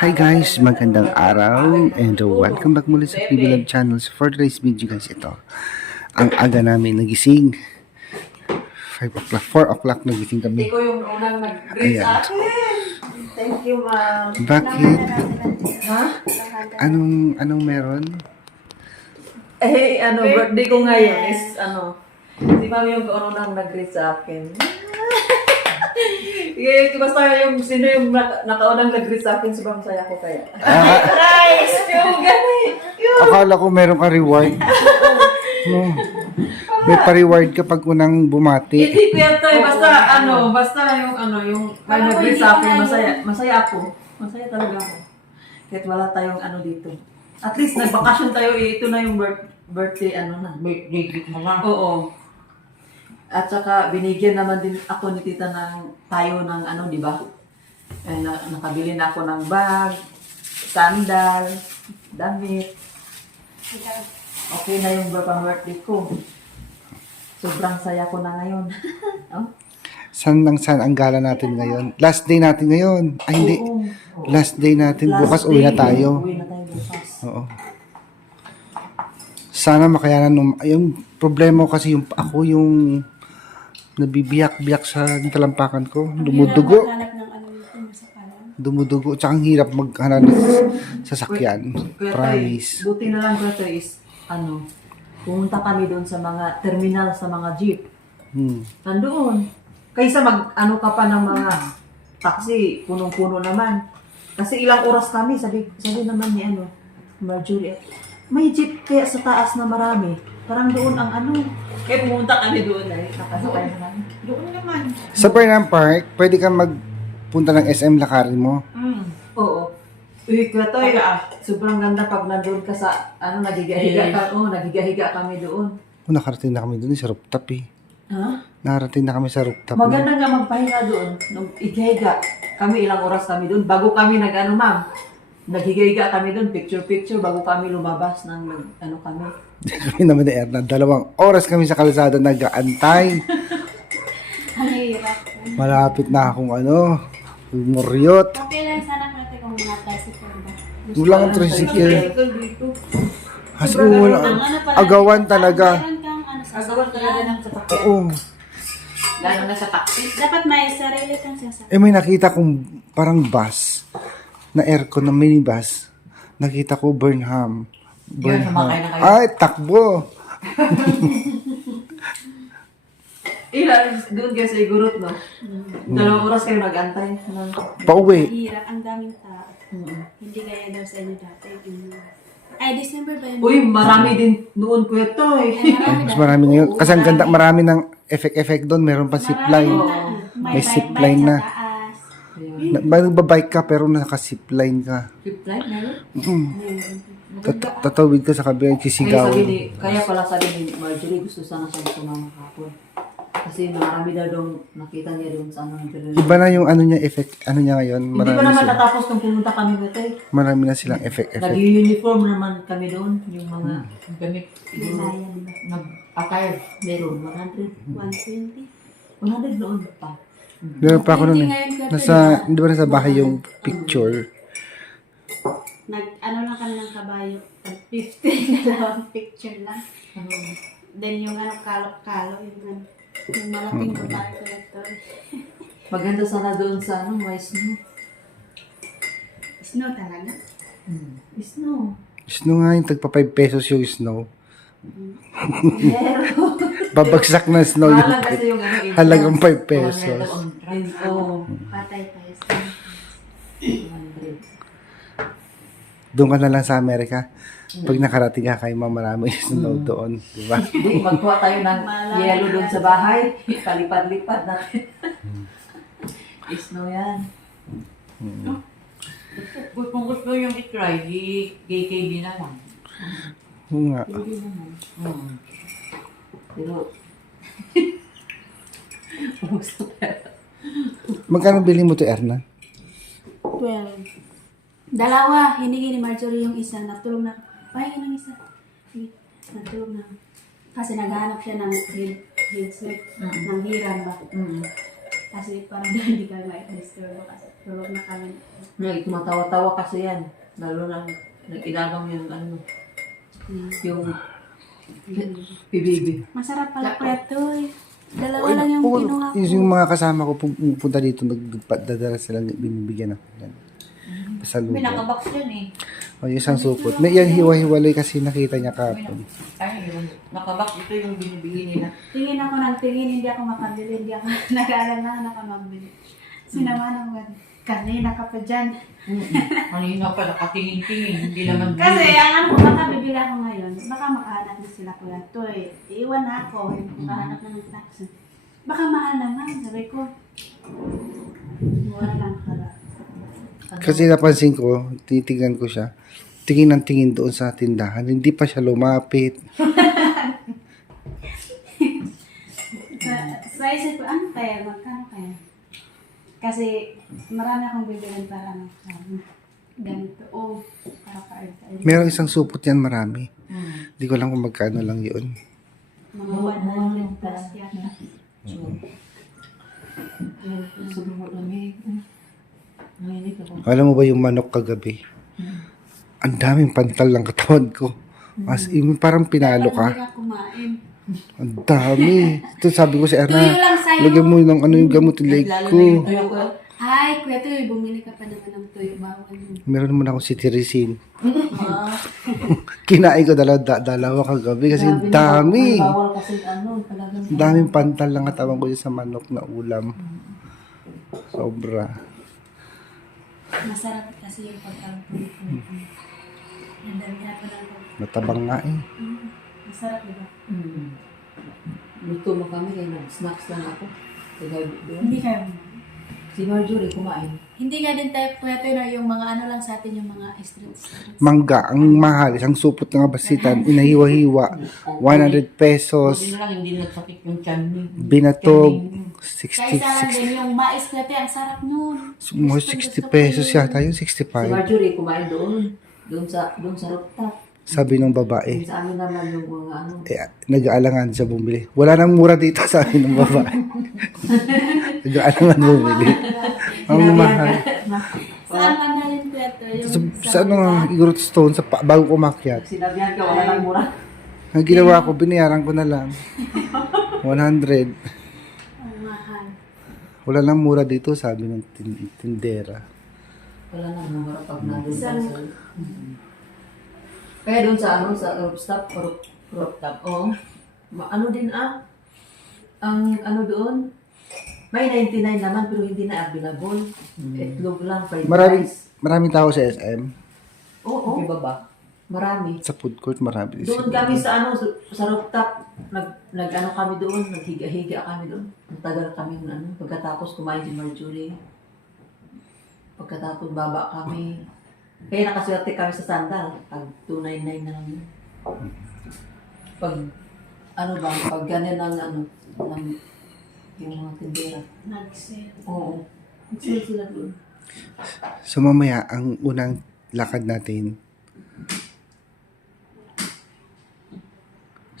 Hi guys, magandang araw and welcome back muli sa PB Lab Channels. For today's video guys, ito ang aga namin nagising 5 o'clock, 4 o'clock nagising kami. Ikaw yung unang nag-greet sa akin. Thank you, ma'am. Bakit? Ha? Anong meron? Birthday ko ngayon is, si ma'am yung unang nag-greet sa akin. Basta sino yung nakaunang nag-greet sa akin, sobrang saya ko kaya. Nice! Yung gani! Akala ko meron ka reward. No. May pa-reward kapag unang bumati. Hindi ko yan tayo, basta yung nag-greet sa akin, masaya ako. Masaya talaga ako. Kahit wala tayong dito. At least nagbakasyon tayo, ito na yung birthday, Birthday gift na lang. Oo. At saka binigyan naman din ako ni tita tayo ng di ba? Nakabili na ako ng bag, sandal, damit. Okay na yung birthday ko. Sobrang saya ko na ngayon. Oh? Saan ang gala natin ngayon? Last day natin ngayon. Ay hindi. Oo. Last day natin. Last Bukas day. uwi na tayo. Uwi na tayo bukas. Oo. Sana makayanan yung problema ko kasi ako yung nabibiyak-biyak sa talampakan ko. Dumudugo. Dumudugo. Tsaka ang hirap maghanap ng sasakyan. Kuya Toy, Promise. buti na lang Kuya Toy is, pumunta kami doon sa mga terminal, sa mga jeep. Nandoon. Kaysa ka pa ng mga taxi, punong-puno naman. Kasi ilang oras kami, sabi naman ni Marjorie, may jeep kaya sa taas na marami. Parang doon ang kaya pumunta kami doon nakasakay naman. Doon naman. Sa Burnham Park, pwede kang magpunta ng SM lakarin mo. Oo. Uy, Kuya Toy, sobrang ganda pag nandun ka sa, nagigahiga ka. Oo, nagigahiga kami doon. Nakarating na kami doon sa rooftop eh. Ha? Nakarating na kami sa rooftop. Maganda nga magpahinga doon. Nung igihiga, kami ilang oras kami doon. Bago kami ma'am, naghihiga kami doon, picture-picture, bago kami lumabas ng kami. Kami naman ni Erna, 2 oras kami sa kalsada nag-aantay. Ang hirap. Malapit na akong umuryot. Okay lang sana natin kung tricycle ba. Wala kang tricycle. Dito. As wala. Agawan talaga. Meron kang sa Agawan talaga sasakyan. ng sasakyan. Oo. Lalo na sa taxi. Dapat may sarili kang sasakyan. May nakita kong parang bus na aircon na minibus. Nakita ko Burnham. Yun, sumakay na kayo. Ay, takbo. Doon kayo sa Igorot, no? 2 oras kayo nag-antay. Pauwi. Hirap, ang daming tao. Hindi kaya daw sa inyo dati. Ay, December ba yun? Uy, marami din noon, Kuya Toy. Mas marami ngayon. Kasi ang ganda, marami ng effect doon. Meron pa zipline. May zipline na. Nagbabike ka pero naka-zipline ka. Trip line, meron? Tatawid ka sa kabilang kisigaw. Kaya pala sabi ni Marjorie, gusto sana siya sumama kapon. Kasi marami daw doon, nakita niya doon sa internet. Iba na yung effect, niya ngayon. Hindi pa naman natapos nung pumunta kami Kuya Toy. Marami na silang effect. Nag-uniform naman kami doon, yung mga gamit. Nag-attire. Meron, 120. 100 noon pa. Meron pa ako nun eh. Hindi ba nasa bahay yung picture? Lang kami ng kabayo. 50 dalawang picture lang. Then yung kalok-kalo, yung malaking babae ko ito. Maganda sana doon sa may snow. Snow talaga. Snow. Snow nga yung tagpa 5 pesos yung snow. Meron. Babagsak na snow yung Mahal kasi yung halagang 5 pesos. Oo. Patay tayo. Doon ka na lang sa Amerika. Pag nakarating ka kay marami yung snow doon. Diba? Hindi, magkuha tayo ng yelo doon sa bahay. Palipad-lipad natin. Snow yan. Kung gusto yung i-try, KKB na lang. Oo nga. Hindi naman. Pero, gusto pero. Magkano bilhin mo to, Erna? 12. Dalawa, hiningi ni Marjorie yung isa. Natulog na. Pahingi ng isa. Sige, natulog na. Kasi naghahanap siya ng headset. Ng hiram ba? Kasi parang hindi kami ma-disturbo kasi tulog na kami. Tumatawa-tawa kasi yan. Lalo na nag-ilagang yung ano, yung PBB. Masarap pala preto eh. Dalawa lang yung kinuha ko. Yung mga kasama ko pumunta dito, nagdadala silang binibigyan ako yan. Pasalubong. May nakabox yun eh. O, yung isang supot. May yan hiwa-hiwalay kasi nakita niya kapon. Ay, yun. Nakabox ito yung binibigyan nila. Tingin ako ng tingin, hindi ako makabili, hindi ako nag-aalala na magbili. Sinama ng kanina ka pa dyan. Kanina pa nakatingin-tingin. Hindi naman Kasi ang ano ko, baka bibili ako ngayon, baka makahanap na sila ko lang. Toy, iiwan na ako, makahanap na ng taxi. Baka mahal naman, sabi ko. Wala lang pala. Kasi napansin ko, titignan ko siya. Tingin ng tingin doon sa tindahan. Hindi pa siya lumapit. Sa isip ko, ano kaya, magkano kaya? Kasi marami akong bibilin para ganito. O, para card. Merong isang supot yan marami. Hindi ko lang kung magkano lang yun. Mga 100 plus yata. Sobrang lamig. Mahinig ako. Alam mo ba yung manok kagabi? Ang daming pantal ng katawan ko. As in, parang pinalo Parang ka. hindi ka kumain. Ang dami. Ito sabi ko si Tuyo Erna, lang sa'yo. lagyan mo ng ano yung gamot yung leg Lalo ko. na yung tuyo ko. Ay, kuya Tuyo, bumili ka pa naman ng tuyo. Bawal yun. Meron naman akong cetirizine. Kinain ko dalawa kagabi kasi ang dami. Bawal kasi ano, talagang. Ang daming pantal ng katawan ko dyan sa manok na ulam. Sobra. Masarap kasi yung pagkakulit ko. Ang dami na pa lang ko. Matabang nga eh. Masarap, diba? Luto mo kami kaya nag-snacks lang ako. Kaya doon. Hindi kayo. Si Marjorie kumain. Hindi nga din tayo pwede na yung mga ano lang sa atin, yung mga streets. Mangga, ang mahal. Isang supot ng abasitan, inahiwa-hiwa. 100 pesos. Buti na lang hindi nasakit yung tiyan niya. Binatog, Kaysa lang 60, din yung mais natin, ang sarap nun. more 60 pesos yata yung Si 65. Marjorie kumain doon. Doon sa rooftop. Sabi ng babae. Sa amin naman yung mga ano. Nag-aalangan siya bumili. Wala nang mura dito sa amin ng babae. Nag-aalangan bumili. Ang mahal. Saan ka na rin Peter? Sa ano nga, Igorot Stone, bago kumakyat. Sinabihan ka, wala nang mura. Ang ginawa ko, binayaran ko na lang. 100. Ang mahal. Wala nang mura dito, sabi ng tindera. Wala nang mura pag nandun ka Isang- sa... Kaya doon sa ano, sa rooftop, ano din ang ano doon, may 99 naman pero hindi na available. Itlog lang, fried rice. Maraming tao sa SM. Oo, Di ba ba? marami. Sa food court, marami. Doon kami sa ano, sa rooftop, nag-ano kami doon, naghiga-higa kami doon. Matagal kami ano, pagkatapos kumain si Marjorie. Pagkatapos baba kami. Kaya nakaswerte kami sa sandal. Pag 299 na lang yun. Pag, ano ba, pag ganyan ang ano, ng, yung mga tindera. Nag-sale. Oo. Sila sila doon. So mamaya, ang unang lakad natin,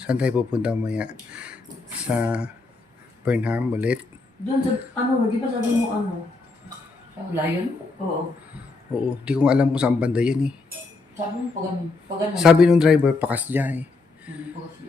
saan tayo pupunta mamaya? Sa Burnham ulit? Doon sa, ano, di ba sabi mo ano? Lion? Oo. Oo, di ko nga alam kung saan banda yan eh. Sabi mo, pag ano? Sabi nung driver, pakas dyan eh.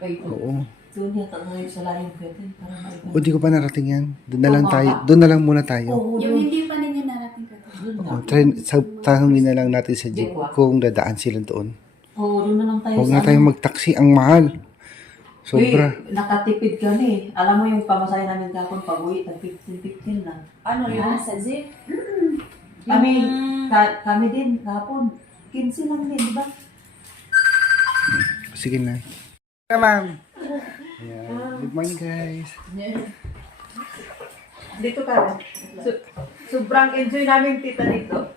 Ay, Oo. Doon yata ngayon sa layo pwede. Para maiba. O, di ko pa narating yan. Doon na lang tayo. Doon na lang muna tayo. Oo, Yung doon. hindi pa ninyo narating ka. Doon na. Oo, tanongin na lang natin sa jeep kung dadaan sila doon. Oo, doon na lang tayo Huwag sa na tayong mag-taxi. Ang mahal. Sobra. Uy, nakatipid kami. Alam mo yung pamasahe namin kapon pag-uwi, tag 15-15 lang. ano yun? Sa zip? Kami, kami din kapon. 15 lang din, di ba? Sige na. Ma'am. Ayan. Good morning, guys. Dito ka. Sobrang enjoy namin tita dito.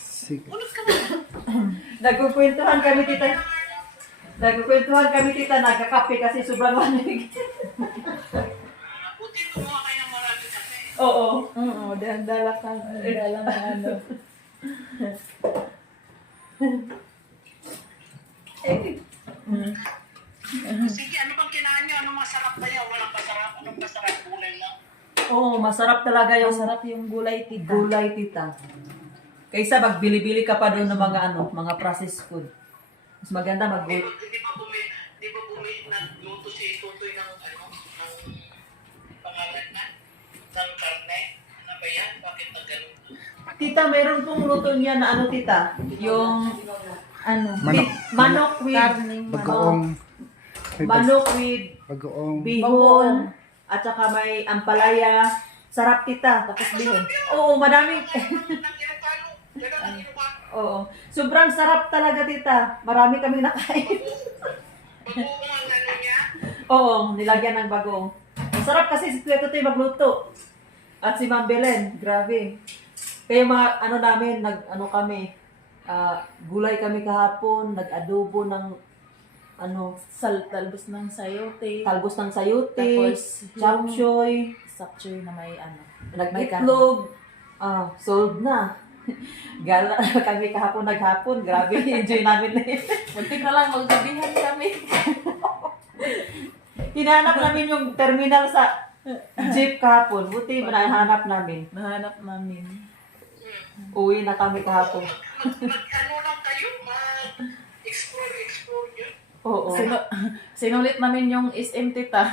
Sige. Nagkukwentuhan kami tita. Nagkukwentuhan kami tita, nagkakape kasi sobrang lamig. Oo. Oo, dala ka, dala ng ano. Eh, Oo, masarap talaga yung Masarap yung gulay, tita. gulay, tita. Kaysa magbili-bili ka pa doon ng mga mga processed food. Mas maganda Di ba nagluto si Tutoy ng pangalan ng karne? Ano ba yan? Bakit na ganun? Tita, meron pong luto niya na ano, tita? Yung Manok. manok with Karning Bagoong. manok with Bagoong. bihon at saka may ampalaya. Sarap, tita. Tapos bihon. Oo, madaming. Oo. Sobrang sarap talaga, tita. Marami kaming nakain. Bagoong ang ano niya? Oo, nilagyan ng bagong. Masarap kasi si Kuya Tutoy magluto. At si Ma'am Belen, grabe. Kaya mga ano namin, kami, gulay kami kahapon, nag-adobo ng talbos ng sayote. talbos ng sayote, Tapos, chop choy, Sapchoy na may nag-itlog, sold na. Gala kami kahapon naghapon, grabe, enjoy namin na yun. Muntik na lang maggabihan kami. Hinahanap namin yung terminal sa jeep kahapon, buti nahanap namin. Nahanap namin. Uwi na kami kahapon. Ano lang kayo? Explore yun. Oo. Sinulit namin yung SM, tita.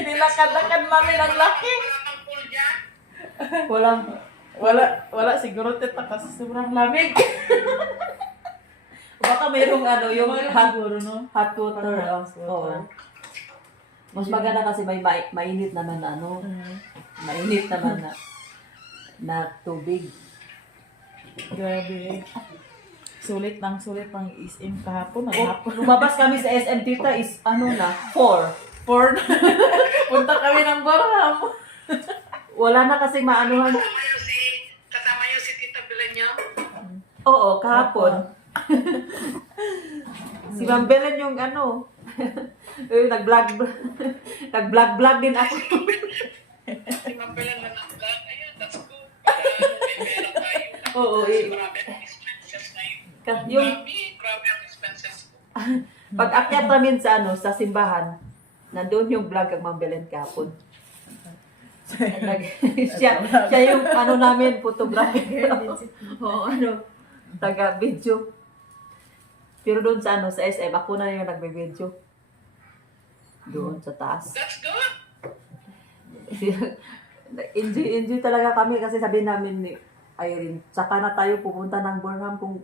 Nilakad-lakad namin ang laki. Wala kang pool dyan? Wala siguro, tita, kasi sobrang lamig. Baka mayroong yung hot, Siguro, no? hot water. Hot Oo. water. Mas maganda kasi may mainit naman na mainit naman na tubig. Grabe. Sulit ng SM kahapon. Lumabas kami sa SM, tita, is 4. Punta kami ng Borham. Wala na kasi maanuhan. Kasama yung si Tita Belen niyo? Oo, kahapon. Si Ma'am Belen yung nag-vlog din ako. Si Ma'am Belen na nag-vlog. Ayun, that's good. Meron tayo. Oo, Marami akong expenses ngayon. yung Grabe ang expenses ko. pag-akyat namin sa simbahan, nandoon yung vlog ng Ma'am Belen kahapon. siya yung namin, photographer. Oo, taga-video. Pero doon sa SM, ako na yung nagbe-video. Doon sa taas. That's good. enjoy talaga kami kasi sabi namin ni Irene, tsaka na tayo pupunta ng Burnham kung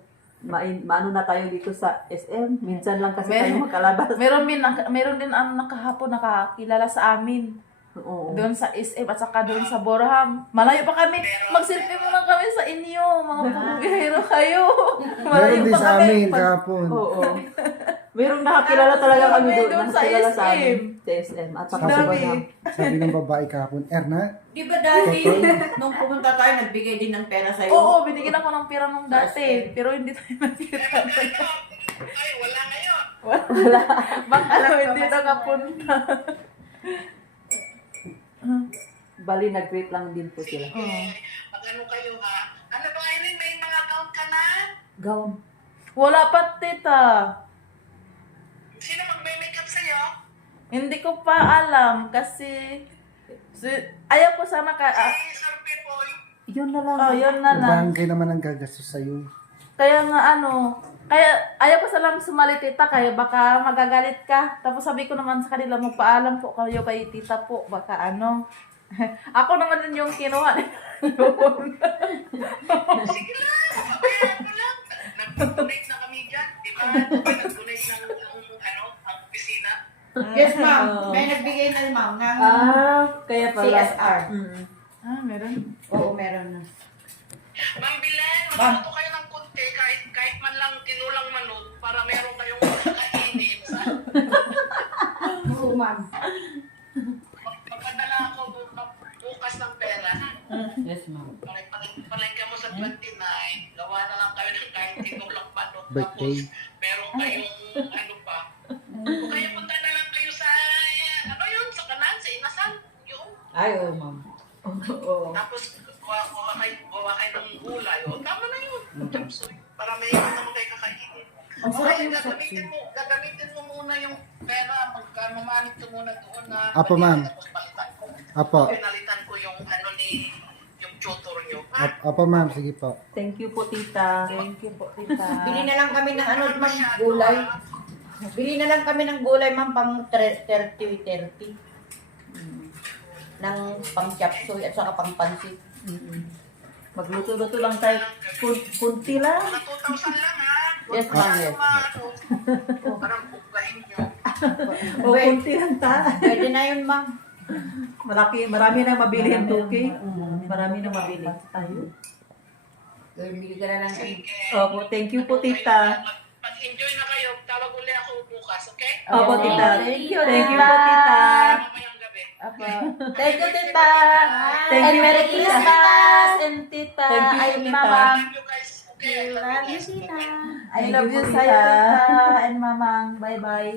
maano na tayo dito sa SM. Minsan lang kasi tayo makalabas. Meron din nakahapon nakakilala sa amin. Oo. Doon sa SM at saka doon sa Borham. Malayo pa kami. Mag-selfie muna kami sa inyo. Mga pumibihero kayo. Meron din sa amin kahapon. Oo. Merong nakakilala talaga kami doon. Doon sa Nakakilala sa SM. amin. Sa SM. At saka sa Dami. Burnham. Sabi ng babae kahapon, Erna, Di ba dati, nung pumunta tayo, nagbigay din ng pera sa'yo? Oo, binigyan ako ng pera nung dati. Pero hindi tayo nakita. Ay, wala ngayon. Baka hindi nakapunta. Bali, nag-greet lang din po sila. Mag-ano kayo ha? Ano ba, Irene? May mga gown ka na? Gown. Wala pa, tita. Sino magme-makeup sa'yo? Hindi ko pa alam kasi ayaw ko sana Si Sir Pipoy. Yun na lang. yun na lang. bangkay naman ang gagastos sa'yo. Kaya nga kaya ayaw ko salang sumali, tita, kaya baka magagalit ka. Tapos sabi ko naman sa kanila, magpaalam po kayo kay tita po, baka ako naman din yung kinuha. Sige lang, pabayaan mo lang. Nag-donate na kami dyan, di ba? Nag-donate ng ang opisina. Yes, ma'am. May nagbigay na ma'am ng Kaya pala. CSR. Meron. Oo, meron na. Ma'am Bilen, magluto kayo ng konti kahit man lang tinulang manok para meron kayong kakainin. Oo, ma'am. Magpadala ako bukas ng pera. Yes, ma'am. Palengke mo sa 29, gawa na lang kayo ng kahit tinulang manok. Birthday. Tapos meron kayong pa. O kaya punta na lang kayo sa, sa kanan, sa Inasan. Yun. Ay, oo, ma'am. Oo. Tapos gawa kayo ng gulay. O, tama na yun. Para may naman kayo kakainin. Ang sarap yung gagamitin mo muna yung pera, magkamanit ko muna doon na Apo, ma'am. tapos palitan ko. Apo. Pinalitan ko yung ano ni, yung tutor nyo. Ha? Opo, ma'am. Sige po. Thank you po, tita. Thank you po, tita. Bili na lang kami ng ano, ma'am, gulay. Bili na lang kami ng gulay, ma'am, pang 30. Ng pang chapsoy at saka pang pansit. Magluto-luto lang tayo. Kunti lang. Mga 2,000 lang ha. Yes, ma'am, yes. Parang bukain nyo. O, kunti lang ta. Pwede na yun, ma'am. Marami nang mabili ang 2K. Marami nang mabili. Bili ka na lang. Opo, thank you po, tita. Mag-enjoy na kayo. Tawag uli ako bukas, okay? Opo, tita. Thank you, Thank you tita. po, tita. Mamayang gabi. Apo. Thank you, tita. Thank And you, Merry tita. Christmas. And tita. Thank you, Ay, tita. mamang. Thank you guys. Okay, I love you guys. I Thank love you, you, tita. sa'yo, tita. And mamang. Bye-bye.